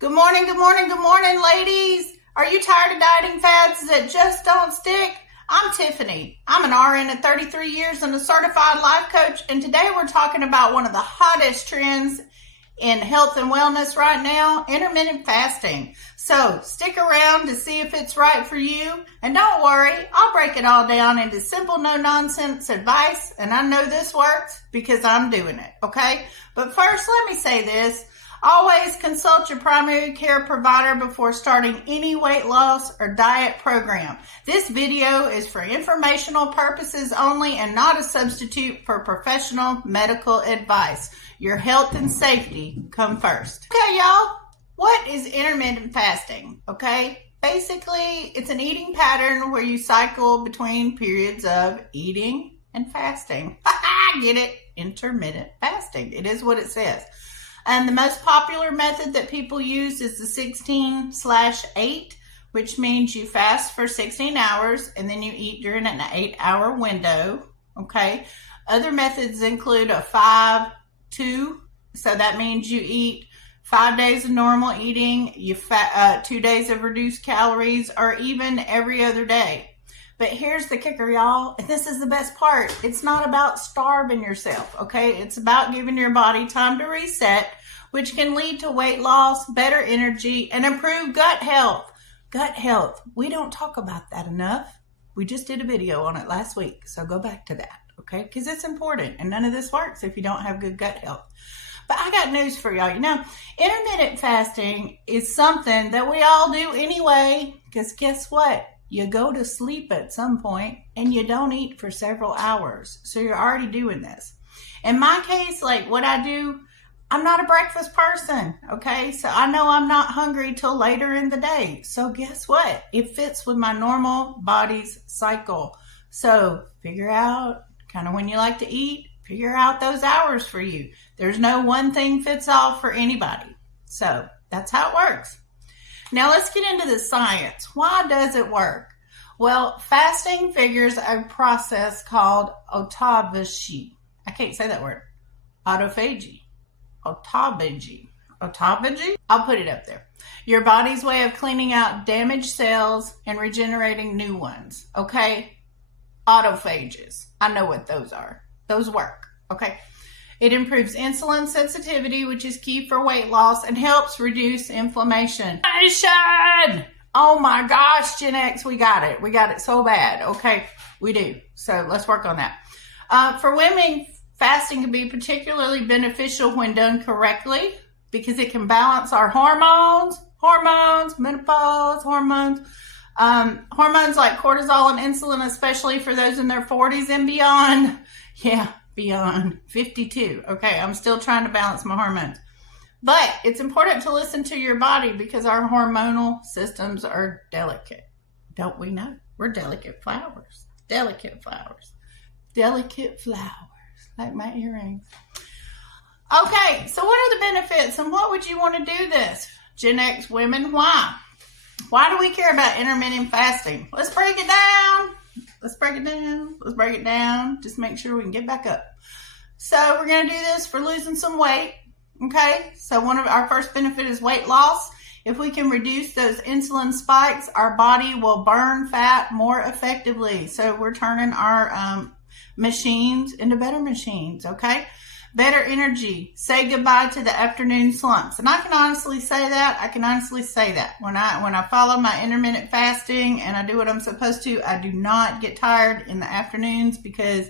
Good morning, good morning, good morning, ladies. Are you tired of dieting fads that just don't stick? I'm Tiffany. I'm an RN at 33 years and a certified life coach, and today we're talking about one of the hottest trends in health and wellness right now, intermittent fasting. So stick around to see if it's right for you, and don't worry, I'll break it all down into simple, no-nonsense advice, and I know this works because I'm doing it, okay? But first, let me say this. Always consult your primary care provider before starting any weight loss or diet program. This video is for informational purposes only and not a substitute for professional medical advice. Your health and safety come first. Okay, y'all, what is intermittent fasting? Okay, basically, it's an eating pattern where you cycle between periods of eating and fasting. Get it? Intermittent fasting. It is what it says. And the most popular method that people use is the 16/8, which means you fast for 16 hours and then you eat during an 8-hour window. Okay. Other methods include a 5-2. So that means you eat 5 days of normal eating, 2 days of reduced calories, or even every other day. But here's the kicker, y'all. This is the best part. It's not about starving yourself, okay? It's about giving your body time to reset, which can lead to weight loss, better energy, and improved gut health. Gut health. We don't talk about that enough. We just did a video on it last week, so go back to that, okay? Because it's important, and none of this works if you don't have good gut health. But I got news for y'all. You know, intermittent fasting is something that we all do anyway, because guess what? You go to sleep at some point and you don't eat for several hours. So you're already doing this. In my case, like what I do, I'm not a breakfast person, okay? So I know I'm not hungry till later in the day. So guess what? It fits with my normal body's cycle. So figure out kind of when you like to eat, figure out those hours for you. There's no one thing fits all for anybody. So that's how it works. Now let's get into the science. Why does it work? Well, fasting figures a process called autophagy. I can't say that word. Autophagy. Autophagy. Autophagy? I'll put it up there. Your body's way of cleaning out damaged cells and regenerating new ones. Okay? Autophages. I know what those are. Those work. Okay? It improves insulin sensitivity, which is key for weight loss, and helps reduce inflammation. Oh my gosh, Gen X, we got it. We got it so bad. Okay, we do. So let's work on that. For women, fasting can be particularly beneficial when done correctly because it can balance our hormones, menopause hormones, hormones like cortisol and insulin, especially for those in their 40s and beyond. Yeah. Beyond 52. Okay, I'm still trying to balance my hormones. But it's important to listen to your body because our hormonal systems are delicate. Don't we know? We're delicate flowers. Delicate flowers. Delicate flowers. Like my earrings. Okay, so what are the benefits and what would you want to do this? Gen X women, why? Why do we care about intermittent fasting? Let's break it down. Let's break it down. Just make sure we can get back up. So we're going to do this for losing some weight. Okay. So one of our first benefit is weight loss. If we can reduce those insulin spikes, our body will burn fat more effectively. So we're turning our machines into better machines. Okay. Better energy. Say goodbye to the afternoon slumps. And I can honestly say that. When I follow my intermittent fasting and I do what I'm supposed to, I do not get tired in the afternoons because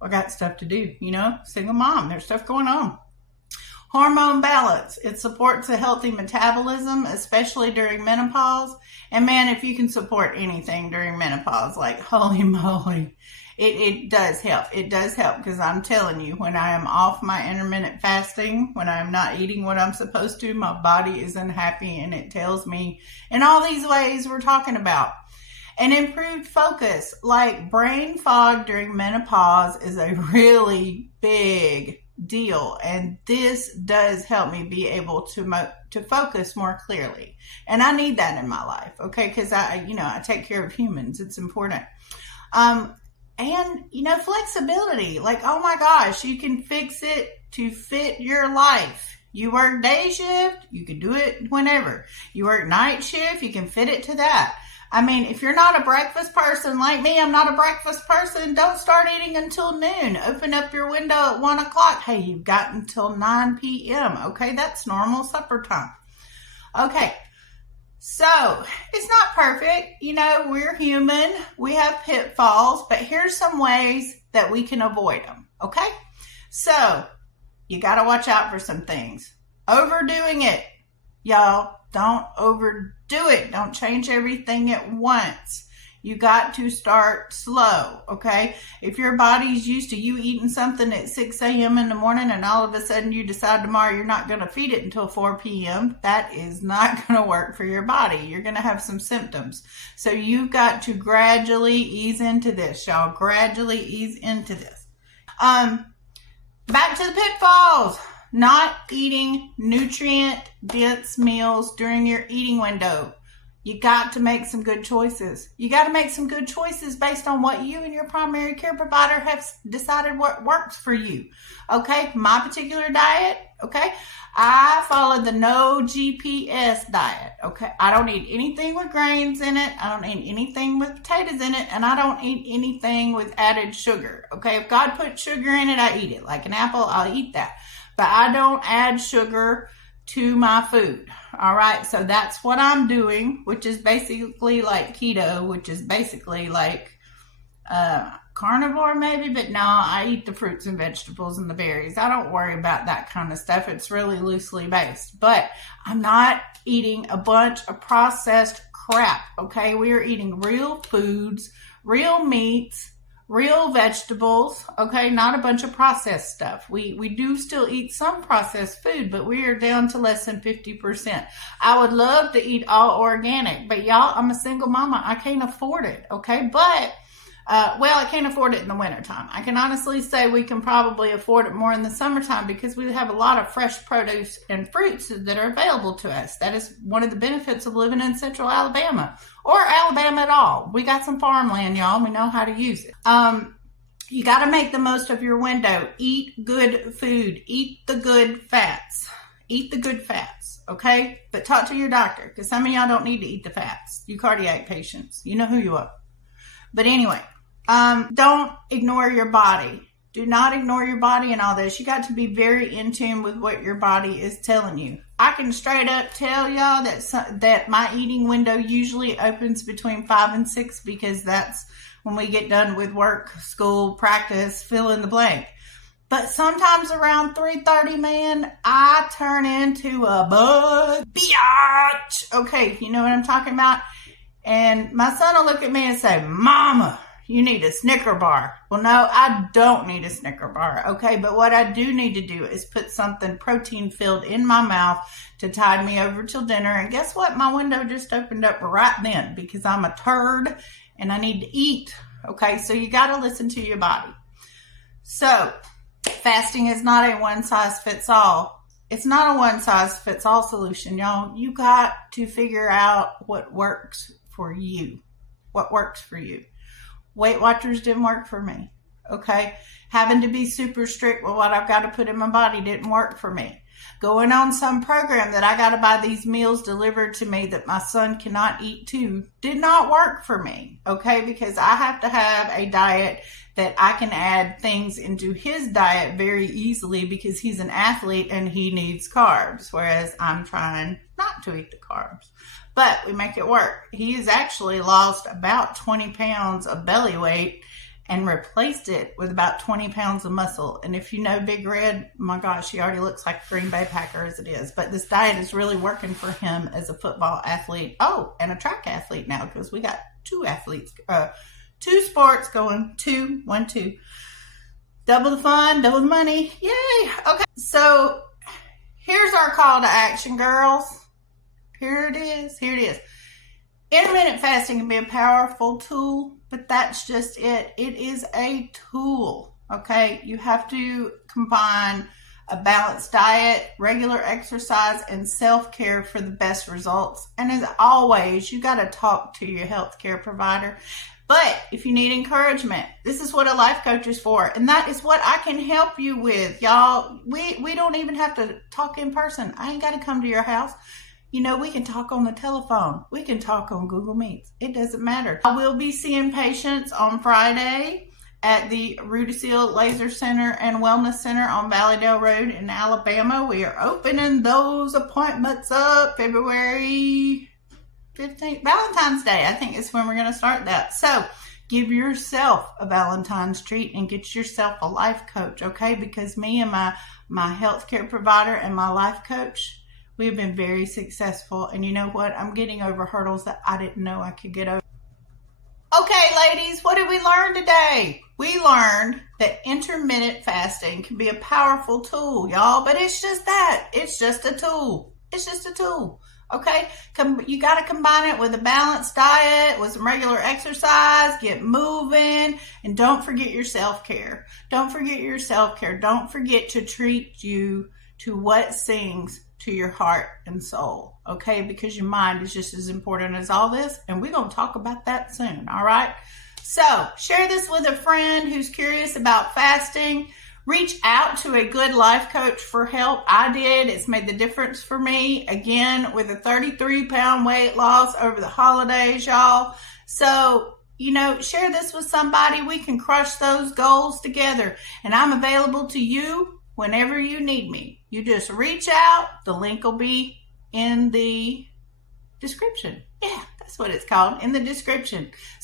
I got stuff to do, you know, single mom, there's stuff going on. Hormone balance. It supports a healthy metabolism, especially during menopause. And man, if you can support anything during menopause, like holy moly, it does help. It does help because I'm telling you, when I am off my intermittent fasting, when I'm not eating what I'm supposed to, my body is unhappy and it tells me in all these ways we're talking about. An improved focus, like brain fog during menopause, is a really big deal, and this does help me be able to focus more clearly, and I need that in my life, okay? Because I take care of humans. It's important. And flexibility. Like, oh my gosh, you can fix it to fit your life. You work day shift, you can do it whenever. You work night shift, you can fit it to that. I mean, if you're not a breakfast person like me, I'm not a breakfast person, don't start eating until noon. Open up your window at 1 o'clock. Hey, you've got until 9 p.m. Okay, that's normal supper time. Okay, so it's not perfect. You know, we're human. We have pitfalls, but here's some ways that we can avoid them. Okay, so you got to watch out for some things. Overdoing it, y'all. Don't overdo it. Don't change everything at once. You got to start slow, okay? If your body's used to you eating something at 6 a.m. in the morning and all of a sudden you decide tomorrow you're not going to feed it until 4 p.m., that is not going to work for your body. You're going to have some symptoms. So you've got to gradually ease into this, y'all. Gradually ease into this. Back to the pitfalls. Not eating nutrient-dense meals during your eating window. You got to make some good choices. You got to make some good choices based on what you and your primary care provider have decided what works for you. Okay, my particular diet, okay, I follow the no GPS diet, okay? I don't eat anything with grains in it. I don't eat anything with potatoes in it, and I don't eat anything with added sugar, okay? If God put sugar in it, I eat it. Like an apple, I'll eat that. But I don't add sugar to my food. All right, so that's what I'm doing, which is basically like keto, which is basically like carnivore maybe, but no, I eat the fruits and vegetables and the berries. I don't worry about that kind of stuff. It's really loosely based, but I'm not eating a bunch of processed crap, okay? We are eating real foods, real meats, real vegetables, okay, not a bunch of processed stuff. We do still eat some processed food, but we are down to less than 50%. I would love to eat all organic, but y'all, I'm a single mama. I can't afford it, okay? But, I can't afford it in the wintertime. I can honestly say we can probably afford it more in the summertime because we have a lot of fresh produce and fruits that are available to us. That is one of the benefits of living in central Alabama or Alabama at all. We got some farmland, y'all. We know how to use it. You got to make the most of your window. Eat good food. Eat the good fats. Eat the good fats, okay? But talk to your doctor because some of y'all don't need to eat the fats. You cardiac patients. You know who you are. But anyway, don't ignore your body. Do not ignore your body in all this. You got to be very in tune with what your body is telling you. I can straight up tell y'all that my eating window usually opens between 5 and 6 because that's when we get done with work, school, practice, fill in the blank. But sometimes around 3:30, man, I turn into a biatch. Okay, you know what I'm talking about? And my son will look at me and say, Mama, you need a Snicker bar. Well, no, I don't need a Snicker bar, okay? But what I do need to do is put something protein-filled in my mouth to tide me over till dinner. And guess what? My window just opened up right then because I'm a turd and I need to eat, okay? So you got to listen to your body. So fasting is not a one-size-fits-all. It's not a one-size-fits-all solution, y'all. You got to figure out what works for you. What works for you. Weight Watchers didn't work for me, okay? Having to be super strict with what I've got to put in my body didn't work for me. Going on some program that I got to buy these meals delivered to me that my son cannot eat too did not work for me, okay? Because I have to have a diet that I can add things into his diet very easily because he's an athlete and he needs carbs, whereas I'm trying not to eat the carbs. But we make it work. He has actually lost about 20 pounds of belly weight and replaced it with about 20 pounds of muscle. And if you know Big Red, my gosh, he already looks like a Green Bay Packer as it is. But this diet is really working for him as a football athlete. Oh, and a track athlete now because we got two athletes, two sports going, 2, 1, 2. Double the fun, double the money. Yay. Okay. So here's our call to action, girls. Here it is. Intermittent fasting can be a powerful tool, but that's just it. It is a tool, okay? You have to combine a balanced diet, regular exercise, and self-care for the best results. And as always, you got to talk to your healthcare provider. But if you need encouragement, this is what a life coach is for. And that is what I can help you with, y'all. We don't even have to talk in person. I ain't got to come to your house. You know, we can talk on the telephone. We can talk on Google Meets. It doesn't matter. I will be seeing patients on Friday at the Rudeseal Laser Center and Wellness Center on Valleydale Road in Alabama. We are opening those appointments up February 15th, Valentine's Day, I think is when we're going to start that. So give yourself a Valentine's treat and get yourself a life coach, okay? Because me and my healthcare provider and my life coach, we've been very successful. And you know what? I'm getting over hurdles that I didn't know I could get over. Okay, ladies, what did we learn today? We learned that intermittent fasting can be a powerful tool, y'all. But it's just that. It's just a tool. It's just a tool. Okay, you got to combine it with a balanced diet, with some regular exercise, get moving, and don't forget your self-care. Don't forget your self-care. Don't forget to treat you to what sings to your heart and soul, okay? Because your mind is just as important as all this, and we're going to talk about that soon, all right? So share this with a friend who's curious about fasting. Reach out to a good life coach for help. I did. It's made the difference for me. Again, with a 33-pound weight loss over the holidays, y'all. So, you know, share this with somebody. We can crush those goals together. And I'm available to you whenever you need me. You just reach out. The link will be in the description. Yeah, that's what it's called, in the description.